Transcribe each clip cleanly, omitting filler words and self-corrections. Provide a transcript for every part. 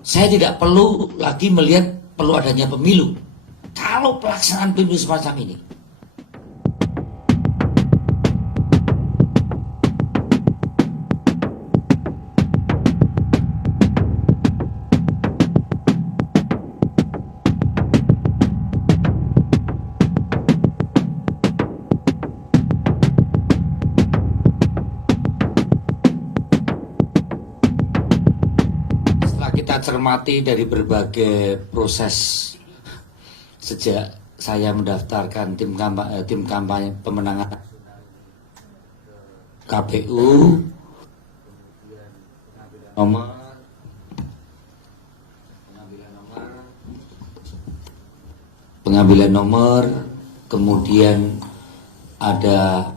Saya tidak perlu lagi melihat perlu adanya pemilu kalau pelaksanaan pemilu semacam ini. Kita cermati dari berbagai proses sejak saya mendaftarkan tim kampanye pemenangan KPU, pengambilan nomor, kemudian ada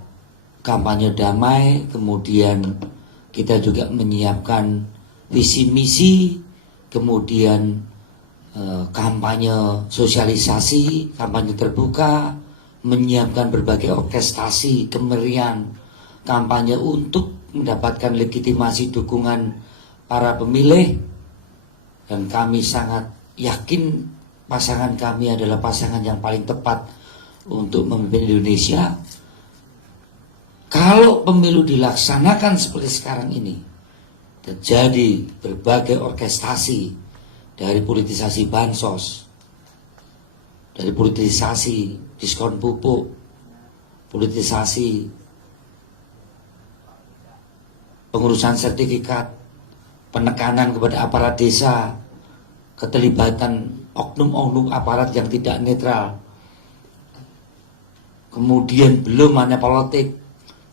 kampanye damai, kemudian kita juga menyiapkan visi misi, kemudian kampanye sosialisasi, kampanye terbuka, menyiapkan berbagai orkestrasi, kemerian, kampanye untuk mendapatkan legitimasi dukungan para pemilih. Dan kami sangat yakin pasangan kami adalah pasangan yang paling tepat untuk memimpin Indonesia. Kalau pemilu dilaksanakan seperti sekarang ini, terjadi berbagai orkestrasi, dari politisasi bansos, dari politisasi diskon pupuk, politisasi pengurusan sertifikat, penekanan kepada aparat desa, keterlibatan oknum-oknum aparat yang tidak netral, kemudian belum politik,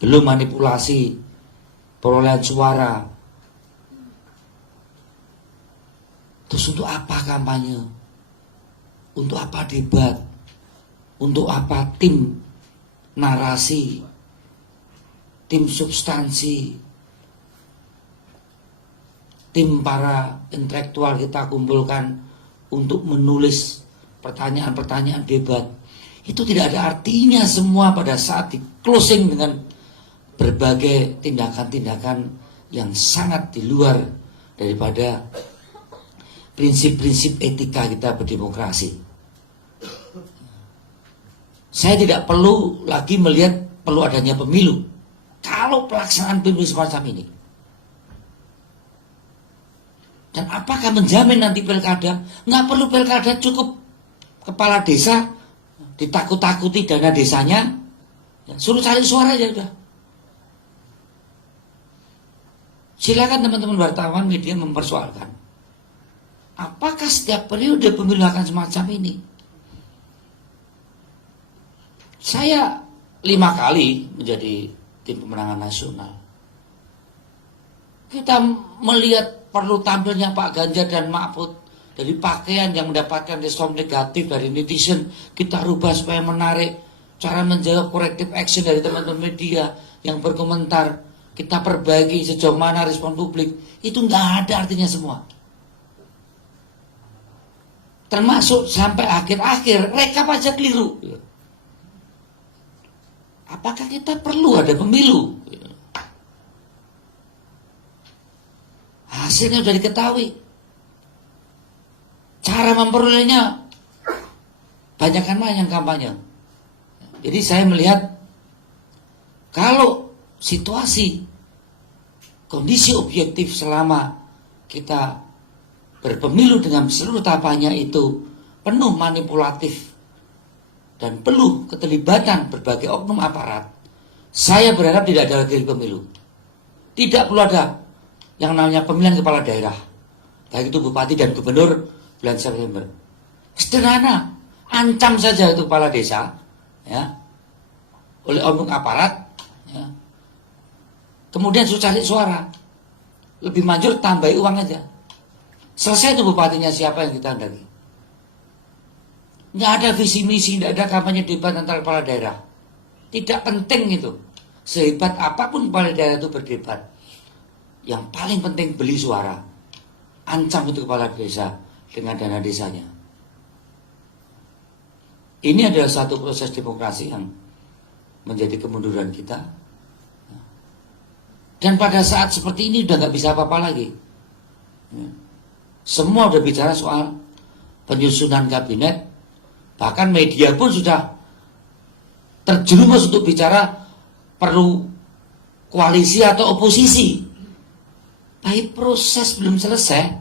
belum manipulasi perolehan suara. Terus untuk apa kampanye? Untuk apa debat? Untuk apa tim narasi, tim substansi, tim para intelektual kita kumpulkan untuk menulis pertanyaan-pertanyaan debat? Itu tidak ada artinya semua pada saat di closing dengan berbagai tindakan-tindakan yang sangat di luar daripada prinsip-prinsip etika kita berdemokrasi. Saya tidak perlu lagi melihat perlu adanya pemilu kalau pelaksanaan pemilu semacam ini. Dan apakah menjamin nanti pilkada? Nggak perlu pilkada, cukup kepala desa ditakut-takuti dana desanya, suruh cari suara aja udah. Silakan teman-teman wartawan media mempersoalkan, apakah setiap periode pemilu akan semacam ini? Saya 5 kali menjadi tim pemenangan nasional. Kita melihat perlu tampilnya Pak Ganjar dan Mahfud, dari pakaian yang mendapatkan respon negatif dari netizen, kita rubah supaya menarik. Cara menjawab corrective action dari teman-teman media yang berkomentar, kita perbaiki sejauh mana respon publik. Itu nggak ada artinya semua. Termasuk sampai akhir-akhir rekap aja keliru. Apakah kita perlu ada pemilu? Hasilnya sudah diketahui. Cara memperolehnya banyakkan mana yang kampanye. Jadi saya melihat kalau situasi kondisi objektif selama kita berpemilu dengan seluruh tahapannya itu penuh manipulatif dan penuh keterlibatan berbagai oknum aparat, saya berharap tidak ada lagi pemilu. Tidak perlu ada yang namanya pemilihan kepala daerah, baik itu bupati dan gubernur bulan September. Sederhana, ancam saja itu kepala desa, ya, oleh oknum aparat, ya. Kemudian cari suara, lebih manjur tambahi uang aja. Selesai itu bupatinya siapa yang kita hendaki. Nggak ada visi misi, nggak ada kampanye debat antara kepala daerah. Tidak penting itu. Sehebat apapun kepala daerah itu berdebat, yang paling penting beli suara. Ancam itu kepala desa dengan dana desanya. Ini adalah satu proses demokrasi yang menjadi kemunduran kita. Dan pada saat seperti ini udah nggak bisa apa-apa lagi. semua udah bicara soal penyusunan kabinet, bahkan media pun sudah terjerumus untuk bicara perlu koalisi atau oposisi. Tapi proses belum selesai.